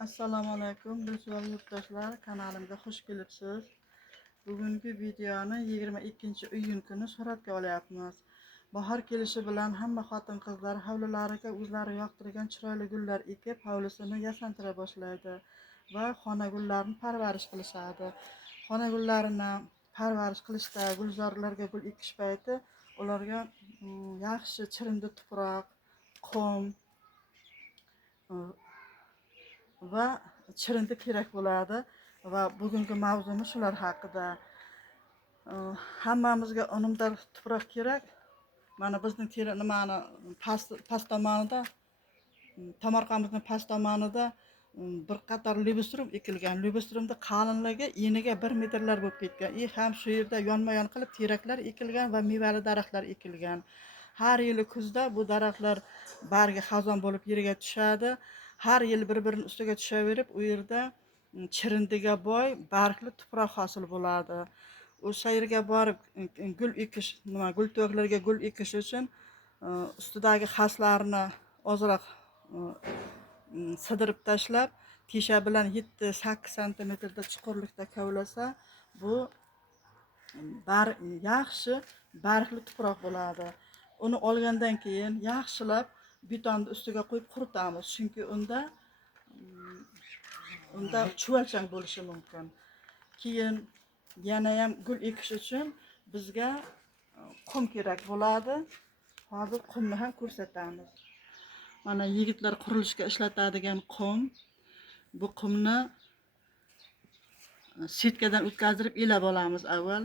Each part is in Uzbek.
Assalomu alaykum do'stlar, yurtdoshlar, kanalimga xush kelibsiz. Bugungi videoni 22-iyun kuni suratga olyapmiz. Bahor kelishi bilan hamma xotin-qizlar hovlilariga o'zlari yoqtirgan chiroyli gullar ekib, hovlisini yasantira boshlaydi va xona gullarini parvarish qilishadi. Xona gullarini parvarish qilishda gulzorlarga gul ekish payti ularga yaxshi chirindi tuproq, qum va chirindi kerak bo'ladi va bugungi mavzumiz shular haqida. Hammamizga unumdor tuproq kerak. Mana bizning nimani past tomonida, tomorqamizning past tomonida bir qator libustrum ekilgan. Libustrumda qalinligi eniga 1 metrlar bo'lib ketgan. Ham shu yerda yonma-yon qilib teraklar ekilgan va mevali daraxtlar ekilgan. Har yili kuzda bu daraxtlar bargi xazon bo'lib yerga tushadi. Har yil bir-birining ustiga tushaverib, u yerda chirindiga boy, bargli tuproq hosil bo'ladi. O'sha yerga borib gul ekish, gul to'qlarga gul ekish uchun ustidagi xaslarni ozroq sidirib tashlab, tisha bilan 7-8 santimetrda chuqurlikda kavlasa, bu yaxshi bargli tuproq bo'ladi. Uni olgandan keyin yaxshilab betonni ustiga qo'yib quritamiz, chunki unda chuvalchang bo'lishi mumkin. Keyin yana ham gul ekish uchun bizga qum kerak bo'ladi. Hozir qumni ham ko'rsatamiz. Mana yigitlar qurilishga ishlatadigan qum. Bu qumni setkadan o'tkazib elab olamiz avval.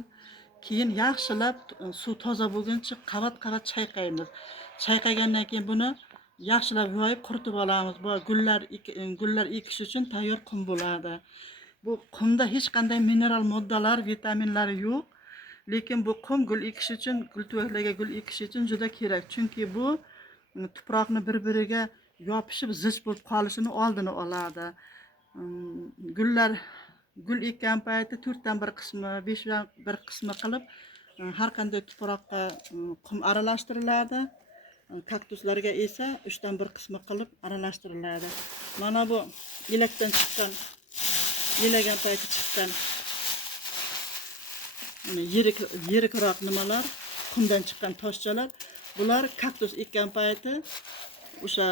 Keyin yaxshilab suv toza bo'lguncha qavat-qavat chayqaymiz. Chayqagandan keyin buni yaxshilab yoyib quritib olamiz. Bu gullar ekish uchun tayyor qum bo'ladi. Bu qumda hech qanday mineral moddalar, vitaminlar yo'q. Lekin bu qum gul ekish uchun, gul to'qlarga gul ekish uchun juda kerak. Chunki bu tuproqni bir-biriga yopishib zich bo'lib qolishini oldini oladi. Gul ekkan payti 4dan 1 qismi, 5dan 1 qismi qilib har qanday tuproqqa qum aralashtiriladi. Kaktuslarga esa 3dan 1 qismi qilib aralashtiriladi. Mana bu elakdan chiqqan, elagan payti chiqqan yirikroq nimalar, qumdan chiqqan toshchalar, bular kaktus ekkan payti o'sha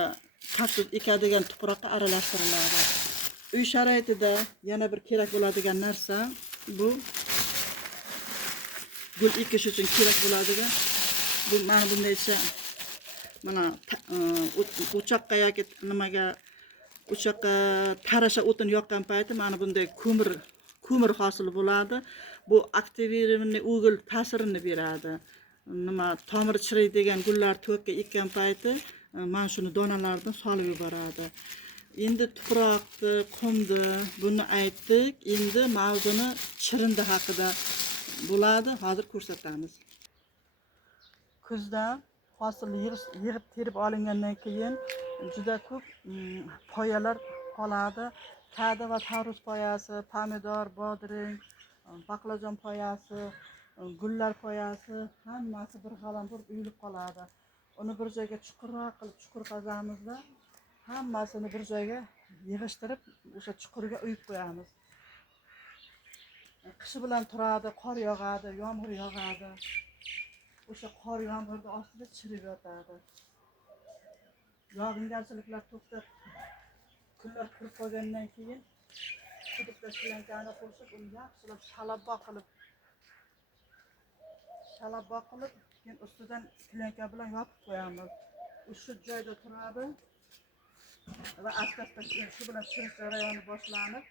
kaktus ekadigan tuproqqa aralashtiriladi. Uy sharoitida yana bir kerak bo'ladigan narsa bu gul ekish uchun kerak bo'ladigan bu mana bundaycha mana o'choqqa yoki nimaga o'choqqa tarasha o'tin yoqqan payti mana bunday ko'mir hosil bo'ladi. Bu aktiviriy o'g'il ta'sirini beradi. Tomir chiriydigan gullar to'kka ekkan payti mana shuni donalardan solib yuboradi. Endi tuproqni, qumni buni aytdik. Endi mavzuni chirindi haqida bo'ladi. Hozir ko'rsatamiz. Kuzda hosilni yig'ib terib olingandan keyin juda ko'p poyalar qoladi. Kada va tarvuz poyasi, pomidor, bodring, baqlajon poyasi, gullar poyasi hammasi bir g'alam bo'lib uyilib qoladi. Uni bir joyga chuqurroq qilib chuqur qazamizda hammasini bir joyga yig'ishtirib o'sha chuqurga uyib qo'yamiz. Qish bilan turadi, qor yog'adi, yomg'ir yog'adi. O'sha qor yomg'irda ostida chirib yotadi. Yog'ingarchiliklar to'xtab, kunlar qurib qolgandan keyin quduqda shlankani qo'shib, uni yaxshilab shalabbo qilib, keyin ustidan slanka bilan yopib qo'yamiz. O'sha joyda turadi va asta-asta shu bilan chirish jarayoni boshlanib,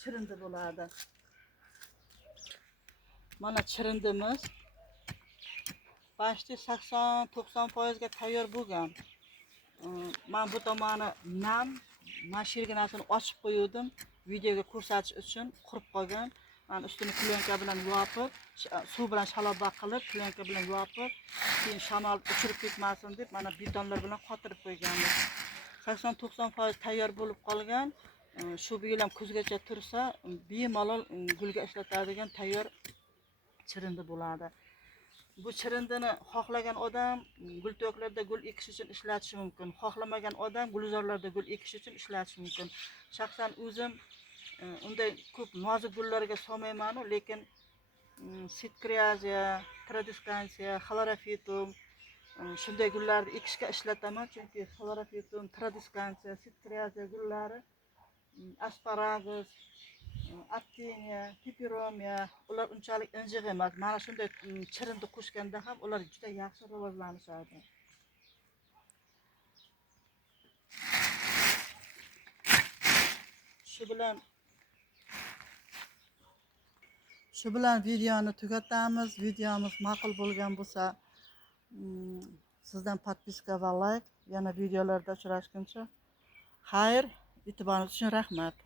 chirindi bo'ladi. Mana chirindimiz bashti 80-90% ga tayyor bo'lgan. Men bu tomoni nam, mashirginasini ochib qo'ydim, videoga ko'rsatish uchun qurib qolgan. Men ustini plenka bilan yopib, suv bilan shalabbo qilib, plenka bilan yopib, keyin shamol uchirib ketmasin deb mana betonlar bilan qotirib qo'yganmiz. 80-90% tayyor bo'lib qolgan. Shu bu yil ham kuzgacha tursa, bemalol gulga ishlatadigan tayyor chirindi bo'ladi. bu chirindini xohlagan odam gulto'klarda gul ekish uchun ishlatishi mumkin. Xohlamagan odam gulzorlarda gul ekish uchun ishlatishi mumkin. Shaxsan o'zim unday ko'p nozik gullarga solmayman, lekin sitkriaziya, tradiskansiya, xlorofitum shunday gullarni ekishga ishlataman, chunki xlorofitum, tradiskansiya, sitkriaziya gullari asparagus, actiniya, piperomiya ular unchalik injiq emas. Mana shunday chirinni qo'shganda ham ular juda yaxshi rivojlanishadi. Shu bilan videoni tugatamiz. Videomiz ma'qul bo'lgan bo'lsa, sizdan podpiska va like. Yana videolarda uchrashguncha xayr, e'tiboringiz uchun rahmat.